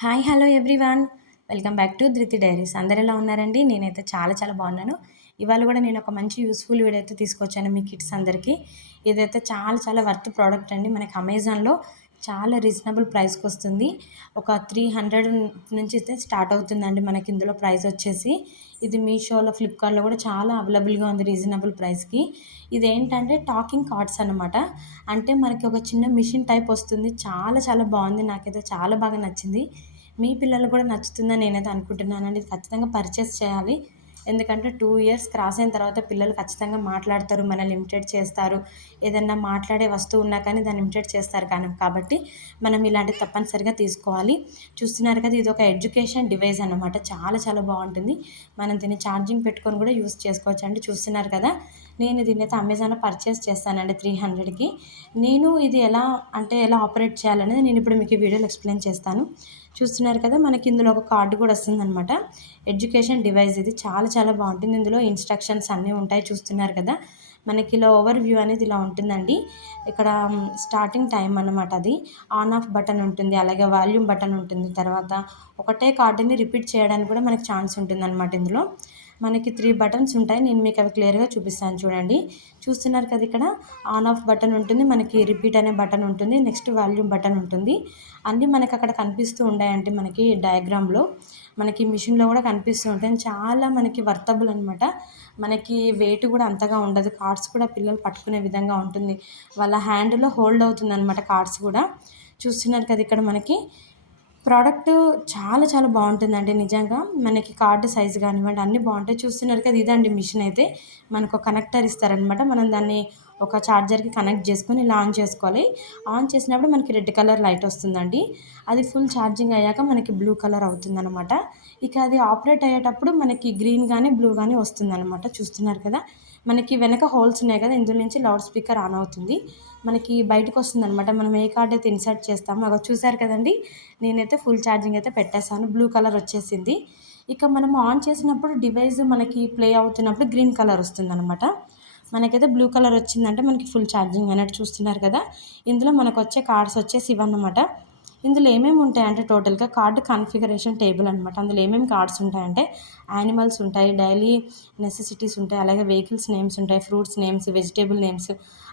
Hi hello everyone. Welcome back to Dhruti diaries. అందరు ఎలా ఉన్నారండి? నేనైతే చాలా చాలా బాగున్నాను. ఇవాళ కూడా నేను ఒక మంచి యూస్ఫుల్ వీడియో అయితే తీసుకొచ్చాను మీ కిడ్స్ అందరికీ. ఇదైతే చాలా చాలా వర్త్ ప్రోడక్ట్ అండి. మనకి అమెజాన్లో చాలా రీజనబుల్ ప్రైస్కి వస్తుంది. ఒక త్రీ హండ్రెడ్ నుంచి అయితే స్టార్ట్ అవుతుందండి మనకి ఇందులో ప్రైస్ వచ్చేసి. ఇది మీషోలో ఫ్లిప్కార్ట్లో కూడా చాలా అవైలబుల్గా ఉంది రీజనబుల్ ప్రైస్కి ఇది ఏంటంటే టాకింగ్ కార్డ్స్ అనమాట అంటే మనకి ఒక చిన్న మిషన్ టైప్ వస్తుంది. చాలా చాలా బాగుంది. నాకైతే చాలా బాగా నచ్చింది. మీ పిల్లలు కూడా నచ్చుతుందని నేనైతే అనుకుంటున్నానండి. ఖచ్చితంగా పర్చేస్ చేయాలి. ఎందుకంటే టూ ఇయర్స్ క్రాస్ అయిన తర్వాత పిల్లలు ఖచ్చితంగా మాట్లాడతారు మనల్ని లిమిటెడ్ చేస్తారు. ఏదన్నా మాట్లాడే వస్తువు ఉన్నా కానీ దాన్ని లిమిటెడ్ చేస్తారు కానీ. కాబట్టి మనం ఇలాంటివి తప్పనిసరిగా తీసుకోవాలి. చూస్తున్నారు కదా ఇది ఒక ఎడ్యుకేషన్ డివైస్ అనమాట చాలా చాలా బాగుంటుంది. మనం దీన్ని ఛార్జింగ్ పెట్టుకొని కూడా యూస్ చేసుకోవచ్చు అండి. చూస్తున్నారు కదా నేను దీన్ని అయితే అమెజాన్లో పర్చేస్ చేస్తానండి త్రీ హండ్రెడ్కి నేను ఇది ఎలా అంటే ఎలా ఆపరేట్ చేయాలనేది నేను ఇప్పుడు మీకు ఈ వీడియోలో ఎక్స్ప్లెయిన్ చేస్తాను. చూస్తున్నారు కదా మనకి ఇందులో ఒక కార్డు కూడా వస్తుందన్నమాట. ఎడ్యుకేషన్ డివైస్ ఇది. చాలా చాలా బాగుంటుంది. ఇందులో ఇన్స్ట్రక్షన్స్ అన్నీ ఉంటాయి చూస్తున్నారు కదా. మనకి ఇలా ఓవర్ వ్యూ అనేది ఇలా ఉంటుందండి. ఇక్కడ స్టార్టింగ్ టైం అన్నమాట అది. ఆన్ ఆఫ్ బటన్ ఉంటుంది. అలాగే వాల్యూమ్ బటన్ ఉంటుంది. తర్వాత ఒకటే కార్డుని రిపీట్ చేయడానికి కూడా మనకి ఛాన్స్ ఉంటుంది అనమాట ఇందులో. మనకి త్రీ బటన్స్ ఉంటాయి. నేను మీకు అవి క్లియర్గా చూపిస్తాను చూడండి. చూస్తున్నారు కదా ఇక్కడ? ఆన్ ఆఫ్ బటన్ ఉంటుంది. మనకి రిపీట్ అనే బటన్ ఉంటుంది. నెక్స్ట్ వాల్యూమ్ బటన్ ఉంటుంది. అన్నీ మనకి అక్కడ కనిపిస్తూ ఉన్నాయంటే మనకి డయాగ్రామ్లో మనకి మిషన్లో కూడా కనిపిస్తూ ఉంటాయి. చాలా మనకి వర్తబుల్ అనమాట మనకి వెయిట్ కూడా అంతగా ఉండదు. కార్డ్స్ కూడా పిల్లలు పట్టుకునే విధంగా ఉంటుంది. వాళ్ళ హ్యాండ్లో హోల్డ్ అవుతుంది అనమాట కార్డ్స్ కూడా. చూస్తున్నారు కదా ఇక్కడ మనకి? ప్రోడక్ట్ చాలా చాలా బాగుంటుందండి. నిజంగా మనకి కార్డు సైజు కానివ్వండి అన్నీ బాగుంటాయి. చూస్తున్నారు కదా ఇదండి మిషన్ అయితే. మనకు కనెక్టర్ ఇస్తారనమాట మనం దాన్ని ఒక ఛార్జర్కి కనెక్ట్ చేసుకొని ఇలా ఆన్ చేసుకోవాలి. ఆన్ చేసినప్పుడు మనకి రెడ్ కలర్ లైట్ వస్తుందండి. అది ఫుల్ ఛార్జింగ్ అయ్యాక మనకి బ్లూ కలర్ అవుతుందన్నమాట. ఇక అది ఆపరేట్ అయ్యేటప్పుడు మనకి గ్రీన్ కానీ బ్లూ కానీ వస్తుందన్నమాట. చూస్తున్నారు కదా? మనకి వెనక హోల్స్ ఉన్నాయి కదా? ఇందులో నుంచి లౌడ్ స్పీకర్ ఆన్ అవుతుంది. మనకి బయటకు వస్తుంది అనమాట మనం ఏ కార్డ్ అయితే ఇన్సర్ట్ చేస్తామో అక్కడ చూసారు కదండి? నేనైతే ఫుల్ ఛార్జింగ్ అయితే పెట్టేశాను. బ్లూ కలర్ వచ్చేసింది. ఇక మనం ఆన్ చేసినప్పుడు డివైస్ మనకి ప్లే అవుతున్నప్పుడు గ్రీన్ కలర్ వస్తుంది అనమాట మనకైతే బ్లూ కలర్ వచ్చిందంటే మనకి ఫుల్ ఛార్జింగ్ అన్నట్టు చూస్తున్నారు కదా. ఇందులో మనకు వచ్చే కార్డ్స్ వచ్చేసి ఇవన్నమాట. ఇందులో ఏమేమి ఉంటాయంటే టోటల్గా కార్డు కాన్ఫిగరేషన్ టేబుల్ అనమాట అందులో ఏమేమి కార్డ్స్ ఉంటాయంటే యానిమల్స్ ఉంటాయి డైలీ నెసెసిటీస్ ఉంటాయి అలాగే వెహికల్స్ నేమ్స్ ఉంటాయి ఫ్రూట్స్ నేమ్స్ వెజిటేబుల్ నేమ్స్.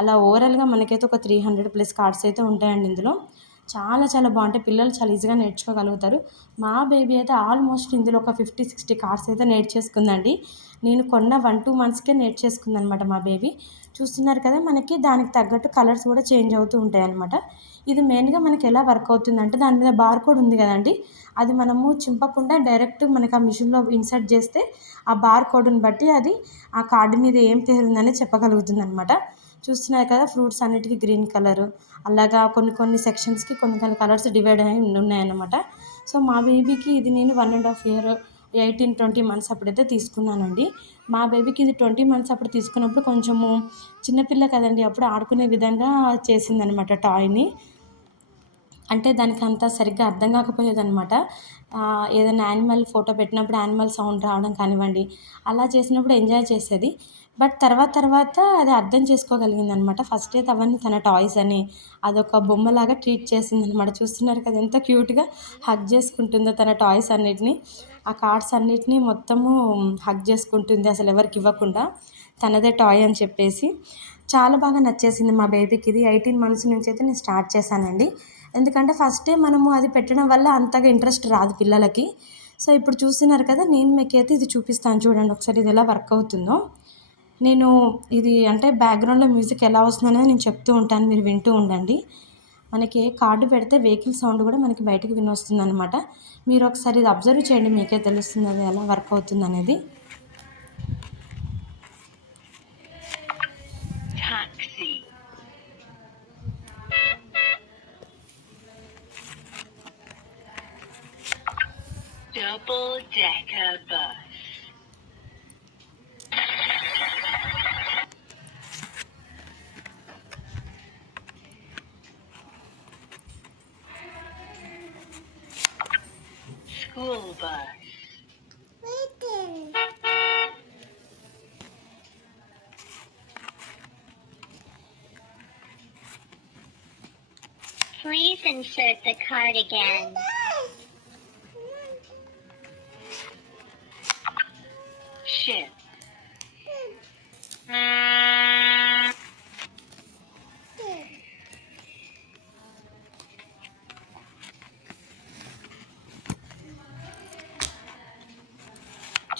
అలా ఓవరాల్గా మనకైతే ఒక త్రీ హండ్రెడ్ ప్లస్ కార్డ్స్ అయితే ఉంటాయండి ఇందులో. చాలా చాలా బాగుంటాయి. పిల్లలు చాలా ఈజీగా నేర్చుకోగలుగుతారు. మా బేబీ అయితే ఆల్మోస్ట్ ఇందులో ఒక ఫిఫ్టీ సిక్స్టీ కార్డ్స్ అయితే నేర్చేసుకుందండి. నేను కొన్న వన్ టూ మంత్స్కే నేర్చేసుకుంది అనమాట మా బేబీ. చూస్తున్నారు కదా మనకి దానికి తగ్గట్టు కలర్స్ కూడా చేంజ్ అవుతూ ఉంటాయి అనమాట ఇది మెయిన్గా మనకి ఎలా వర్క్ అవుతుందంటే దాని మీద బార్ కోడ్ ఉంది కదండి. అది మనము చింపకుండా డైరెక్ట్ మనకి ఆ మిషన్లో ఇన్సర్ట్ చేస్తే ఆ బార్ కోడ్ని బట్టి అది ఆ కార్డు మీద ఏం పేరు ఉందని చెప్పగలుగుతుంది అనమాట చూస్తున్నారు కదా ఫ్రూట్స్ అన్నిటికీ గ్రీన్ కలర్. అలాగా కొన్ని కొన్ని సెక్షన్స్కి కొన్ని కొన్ని కలర్స్ డివైడ్ అయి ఉన్నాయన్నమాట. సో మా బేబీకి ఇది నేను one and half year eighteen twenty months అప్పుడైతే తీసుకున్నానండి. మా బేబీకి ఇది ట్వంటీ మంత్స్ అప్పుడు తీసుకున్నప్పుడు కొంచెము చిన్నపిల్ల కదండి అప్పుడు ఆడుకునే విధంగా చేసిందనమాట టాయ్ని. అంటే దానికి అంత సరిగ్గా అర్థం కాకపోయేదనమాట ఏదైనా యానిమల్ ఫోటో పెట్టినప్పుడు యానిమల్ సౌండ్ రావడం కానివ్వండి అలా చేసినప్పుడు ఎంజాయ్ చేసేది. బట్ తర్వాత తర్వాత అది అర్థం చేసుకోగలిగింది అనమాట ఫస్ట్ అయితే అవన్నీ తన టాయ్స్ అని అదొక బొమ్మలాగా ట్రీట్ చేసింది అనమాట చూస్తున్నారు కదా ఎంత క్యూట్గా హగ్ చేసుకుంటుందో తన టాయ్స్ అన్నిటిని. ఆ కార్డ్స్ అన్నిటినీ మొత్తము హగ్ చేసుకుంటుంది అసలు ఎవరికి ఇవ్వకుండా. తనదే టాయ్ అని చెప్పేసి. చాలా బాగా నచ్చేసింది మా బేబీకి ఇది. ఎయిటీన్ మంత్స్ నుంచి అయితే నేను స్టార్ట్ చేశానండి. ఎందుకంటే ఫస్టే మనము అది పెట్టడం వల్ల అంతగా ఇంట్రెస్ట్ రాదు పిల్లలకి. సో ఇప్పుడు చూస్తున్నారు కదా నేను మీకైతే ఇది చూపిస్తాను చూడండి. ఒకసారి ఇది ఎలా వర్క్ అవుతుందో. నేను ఇది అంటే బ్యాక్గ్రౌండ్లో మ్యూజిక్ ఎలా వస్తుందనేది నేను చెప్తూ ఉంటాను మీరు వింటూ ఉండండి. మనకి కార్డు పెడితే వెహికల్ సౌండ్ కూడా మనకి బయటకు వినొస్తుంది అనమాట మీరు ఒకసారి ఇది అబ్జర్వ్ చేయండి మీకే తెలుస్తుంది అది ఎలా వర్క్ అవుతుంది అనేది. Double decker bus. Please insert the card again.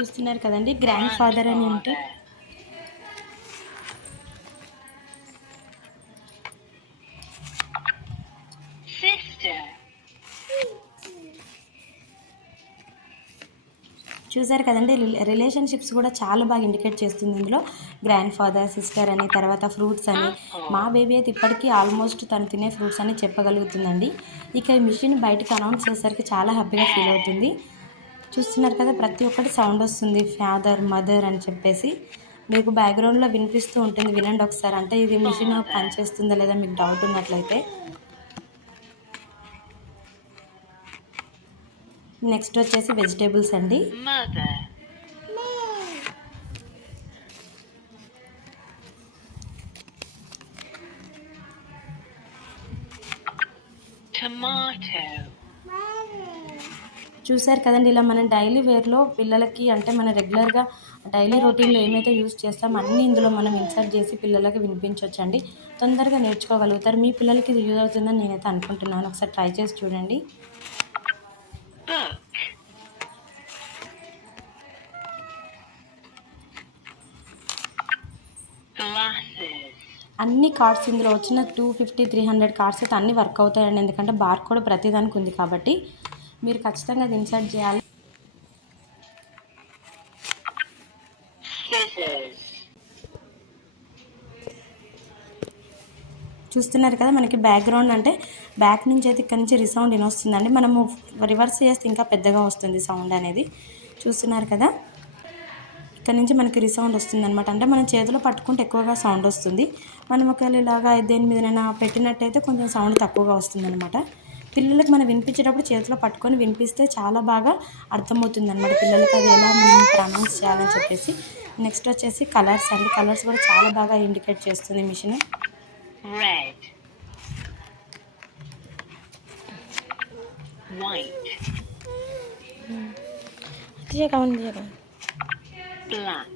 చూస్తున్నారు కదండి గ్రాండ్ ఫాదర్ అని ఉంటే. చూసారు కదండి రిలే- రిలేషన్షిప్స్ కూడా చాలా బాగా ఇండికేట్ చేస్తుంది ఇందులో. గ్రాండ్ ఫాదర్ సిస్టర్ అని తర్వాత ఫ్రూట్స్ అని. మా బేబీ అయితే ఇప్పటికీ ఆల్మోస్ట్ తను తినే ఫ్రూట్స్ అని చెప్పగలుగుతుందండి. ఇక ఈ మిషన్ బయటకు అనౌన్స్ చేసేసరికి చాలా హ్యాపీగా ఫీల్ అవుతుంది. చూస్తున్నారు కదా ప్రతి ఒక్కటి సౌండ్ వస్తుంది. ఫాదర్ మదర్ అని చెప్పేసి మీకు బ్యాక్గ్రౌండ్లో వినిపిస్తూ ఉంటుంది. వినండి ఒకసారి. అంటే ఇది మిషన్ పనిచేస్తుందా లేదా మీకు డౌట్ ఉన్నట్లయితే. నెక్స్ట్ వచ్చేసి వెజిటేబుల్స్ అండి. Mother. చూసారు కదండి ఇలా మనం డైలీ వేర్లో పిల్లలకి అంటే మన రెగ్యులర్గా డైలీ రొటీన్లో ఏమైతే యూస్ చేస్తామో అన్నీ ఇందులో మనం ఇన్సర్ట్ చేసి పిల్లలకి వినిపించవచ్చండి తొందరగా నేర్చుకోగలుగుతారు. మీ పిల్లలకి ఇది యూజ్ అవుతుందని నేనైతే అనుకుంటున్నాను. ఒకసారి ట్రై చేసి చూడండి. Glasses. అన్ని కార్డ్స్ ఇందులో వచ్చిన two fifty three hundred cards అయితే అన్నీ వర్క్ అవుతాయండి. ఎందుకంటే బార్ కూడా ప్రతిదానికి ఉంది కాబట్టి మీరు ఖచ్చితంగా అది ఇన్సర్ట్ చేయాలి. చూస్తున్నారు కదా మనకి బ్యాక్గ్రౌండ్ అంటే బ్యాక్ నుంచి అయితే ఇక్కడ నుంచి రిసౌండ్ వినొస్తుందండి. మనము రివర్స్ చేస్తే ఇంకా పెద్దగా వస్తుంది సౌండ్ అనేది. చూస్తున్నారు కదా? ఇక్కడ నుంచి మనకి రిసౌండ్ వస్తుంది అనమాట అంటే మనం చేతిలో పట్టుకుంటే ఎక్కువగా సౌండ్ వస్తుంది. మనం ఒకవేళ ఇలాగా దేని మీదనైనా పెట్టినట్టయితే కొంచెం సౌండ్ తక్కువగా వస్తుంది అనమాట పిల్లలకు మనం వినిపించేటప్పుడు చేతిలో పట్టుకొని వినిపిస్తే చాలా బాగా అర్థమవుతుంది అనమాట పిల్లలకి అది ఎలా మనం ప్రనౌన్స్ చేయాలని చెప్పేసి. నెక్స్ట్ వచ్చేసి కలర్స్ అండి. కలర్స్ కూడా చాలా బాగా ఇండికేట్ చేస్తుంది మిషన్. Red. White. Black.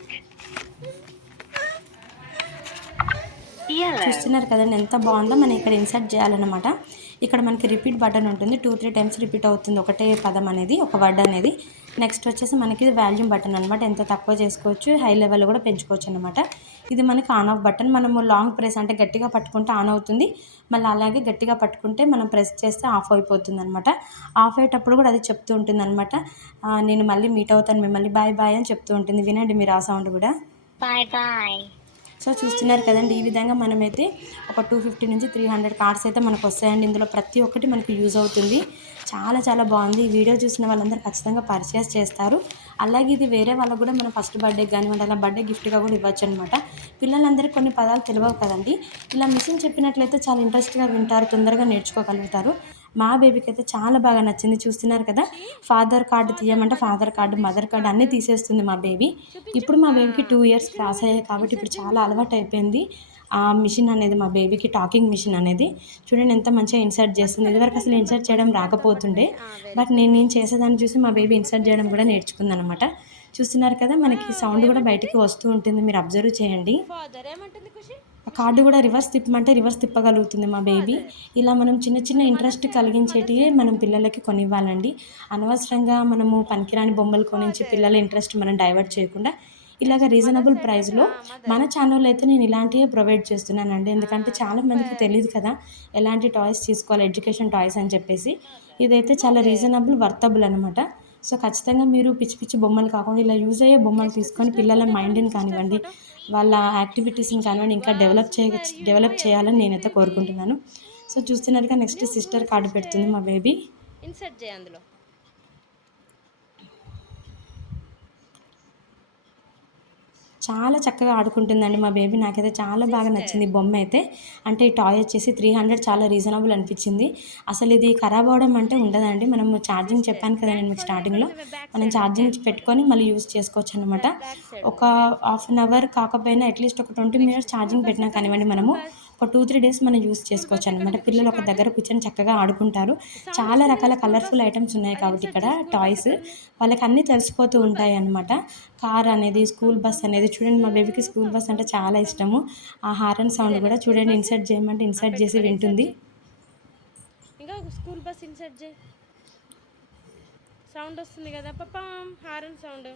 చూస్తున్నారు కదండి ఎంత బాగుందో మనం ఇక్కడ ఇన్సర్ట్ చేయాలన్నమాట. ఇక్కడ మనకి రిపీట్ బటన్ ఉంటుంది టూ త్రీ టైమ్స్ రిపీట్ అవుతుంది. ఒకటే పదం అనేది ఒక వర్డ్ అనేది. నెక్స్ట్ వచ్చేసి మనకి వాల్యూమ్ బటన్ అనమాట ఎంత తక్కువ చేసుకోవచ్చు హై లెవెల్ కూడా పెంచుకోవచ్చు అనమాట ఇది మనకి ఆన్ ఆఫ్ బటన్. మనము లాంగ్ ప్రెస్ అంటే గట్టిగా పట్టుకుంటే ఆన్ అవుతుంది. మళ్ళీ అలాగే గట్టిగా పట్టుకుంటే మనం ప్రెస్ చేస్తే ఆఫ్ అయిపోతుంది అనమాట ఆఫ్ అయ్యేటప్పుడు కూడా అది చెప్తూ ఉంటుంది అనమాట నేను మళ్ళీ మీట్ అవుతాను. మిమ్మల్ని బాయ్ బాయ్ అని చెప్తూ ఉంటుంది. వినండి మీరు ఆ సౌండ్ కూడా. Bye bye. సో చూస్తున్నారు కదండి ఈ విధంగా మనమైతే ఒక టూ ఫిఫ్టీ నుంచి త్రీ హండ్రెడ్ కార్డ్స్ అయితే మనకు వస్తాయండి. ఇందులో ప్రతి ఒక్కటి మనకు యూజ్ అవుతుంది. చాలా చాలా బాగుంది. ఈ వీడియో చూసిన వాళ్ళందరూ ఖచ్చితంగా పర్చేస్ చేస్తారు. అలాగే ఇది వేరే వాళ్ళకు కూడా మనం ఫస్ట్ బర్త్డే కానివ్వండి అలా బర్త్డే గిఫ్ట్గా కూడా ఇవ్వచ్చు అనమాట పిల్లలందరికీ కొన్ని పదాలు తెలియవు కదండి. ఇలా మిషన్ చెప్పినట్లయితే చాలా ఇంట్రెస్ట్గా వింటారు తొందరగా నేర్చుకోగలుగుతారు. మా బేబీకి అయితే చాలా బాగా నచ్చింది. చూస్తున్నారు కదా? ఫాదర్ కార్డు తీయమంటే ఫాదర్ కార్డు మదర్ కార్డు అన్నీ తీసేస్తుంది మా బేబీ. ఇప్పుడు మా బేబీకి టూ ఇయర్స్ క్రాస్ అయ్యాయి కాబట్టి ఇప్పుడు చాలా అలవాటు అయిపోయింది ఆ మిషన్ అనేది మా బేబీకి టాకింగ్ మిషన్ అనేది. చూడండి ఎంత మంచిగా ఇన్సర్ట్ చేస్తుంది. ఇదివరకు అసలు ఇన్సర్ట్ చేయడం రాకపోతుండే. బట్ నేను నేను చేసేదాన్ని చూసి మా బేబీ ఇన్సర్ట్ చేయడం కూడా నేర్చుకుంది అనమాట చూస్తున్నారు కదా? మనకి సౌండ్ కూడా బయటికి వస్తూ ఉంటుంది. మీరు అబ్జర్వ్ చేయండి. కార్డు కూడా రివర్స్ తిప్పమంటే రివర్స్ తిప్పగలుగుతుంది మా బేబీ. ఇలా మనం చిన్న చిన్న ఇంట్రెస్ట్ కలిగించేటివే మనం పిల్లలకి కొనివ్వాలండి. అనవసరంగా మనము పనికిరాని బొమ్మలు కొనించి పిల్లల ఇంట్రెస్ట్ మనం డైవర్ట్ చేయకుండా ఇలాగ రీజనబుల్ ప్రైస్లో మన ఛానల్లో అయితే నేను ఇలాంటివే ప్రొవైడ్ చేస్తున్నానండి. ఎందుకంటే చాలా మందికి తెలియదు కదా ఎలాంటి టాయ్స్ తీసుకోవాలి ఎడ్యుకేషన్ టాయ్స్ అని చెప్పేసి. ఇదైతే చాలా రీజనబుల్ వర్తబుల్ అనమాట సో ఖచ్చితంగా మీరు పిచ్చి పిచ్చి బొమ్మలు కాకుండా ఇలా యూజ్ అయ్యే బొమ్మలు తీసుకొని పిల్లల మైండ్ని కానివ్వండి వాళ్ళ యాక్టివిటీస్ని కానివ్వండి ఇంకా డెవలప్ చేయ డెవలప్ చేయాలని నేనైతే కోరుకుంటున్నాను. సో చూస్తున్నారుగా నెక్స్ట్ సిస్టర్ కార్డు పెడుతుంది మా బేబీ. ఇన్సర్ట్ చేయ అందులో. చాలా చక్కగా ఆడుకుంటుందండి మా బేబీ. నాకైతే చాలా బాగా నచ్చింది బొమ్మ అయితే. అంటే ఈ టాయ్ వచ్చేసి త్రీ హండ్రెడ్ చాలా రీజనబుల్ అనిపించింది. అసలు ఇది ఖరాబ్ అవడం అంటే ఉండదండి. మనం ఛార్జింగ్ చెప్పాను కదా నేను మీకు స్టార్టింగ్లో మనం ఛార్జింగ్ పెట్టుకొని మళ్ళీ యూస్ చేసుకోవచ్చు అనమాట ఒక హాఫ్ అన్ అవర్ కాకపోయినా అట్లీస్ట్ ఒక ట్వంటీ మినిట్స్ ఛార్జింగ్ పెట్టినా కానివ్వండి మనము. ఒక టూ త్రీ డేస్ మనం యూస్ చేసుకోవచ్చు అనమాట పిల్లలు ఒక దగ్గర కూర్చొని చక్కగా ఆడుకుంటారు. చాలా రకాల కలర్ఫుల్ ఐటమ్స్ ఉన్నాయి కాబట్టి ఇక్కడ టాయ్స్ వాళ్ళకి అన్నీ తెలిసిపోతూ ఉంటాయి అనమాట కార్ అనేది స్కూల్ బస్ అనేది చూడండి మా బేబీకి స్కూల్ బస్ అంటే చాలా ఇష్టము. ఆ హారన్ సౌండ్ కూడా చూడండి ఇన్సర్ట్ చేయమంటే ఇన్సర్ట్ చేసి వింటుంది. ఇంకా స్కూల్ బస్ ఇన్సర్ట్ చేయి. సౌండ్ వస్తుంది కదా పాపం హారన్ సౌండ్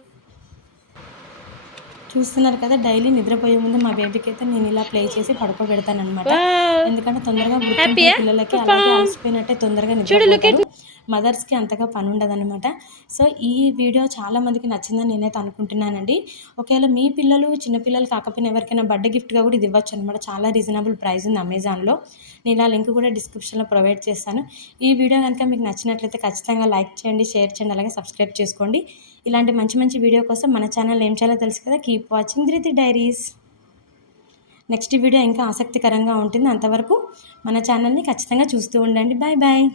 చూస్తున్నారు కదా డైలీ నిద్రపోయే ముందు మా బేబీకి అయితే నేను ఇలా ప్లే చేసి పడుకోబెడతాను అనమాట ఎందుకంటే తొందరగా పిల్లలకి అలాగే అలసిపోయినట్టే తొందరగా నిద్రపోతారు. మదర్స్కి అంతగా పని ఉండదు అనమాట సో ఈ వీడియో చాలా మందికి నచ్చిందని నేనైతే అనుకుంటున్నానండి. ఒకవేళ మీ పిల్లలు చిన్నపిల్లలు కాకపోయినా ఎవరికైనా బర్త్డే గిఫ్ట్గా కూడా ఇది ఇవ్వచ్చు అనమాట చాలా రీజనబుల్ ప్రైస్ ఉంది అమెజాన్లో. నేను ఆ లింక్ కూడా డిస్క్రిప్షన్లో ప్రొవైడ్ చేస్తాను. ఈ వీడియో కనుక మీకు నచ్చినట్లయితే ఖచ్చితంగా లైక్ చేయండి షేర్ చేయండి అలాగే సబ్స్క్రైబ్ చేసుకోండి. ఇలాంటి మంచి మంచి వీడియో కోసం మన ఛానల్ ఏం చేయాలో తెలుసు కదా keep watching Dhruti diaries. Next video ఇంకా ఆసక్తికరంగా ఉంటుంది. అంతవరకు మన ఛానల్ని ఖచ్చితంగా చూస్తూ ఉండండి. Bye bye.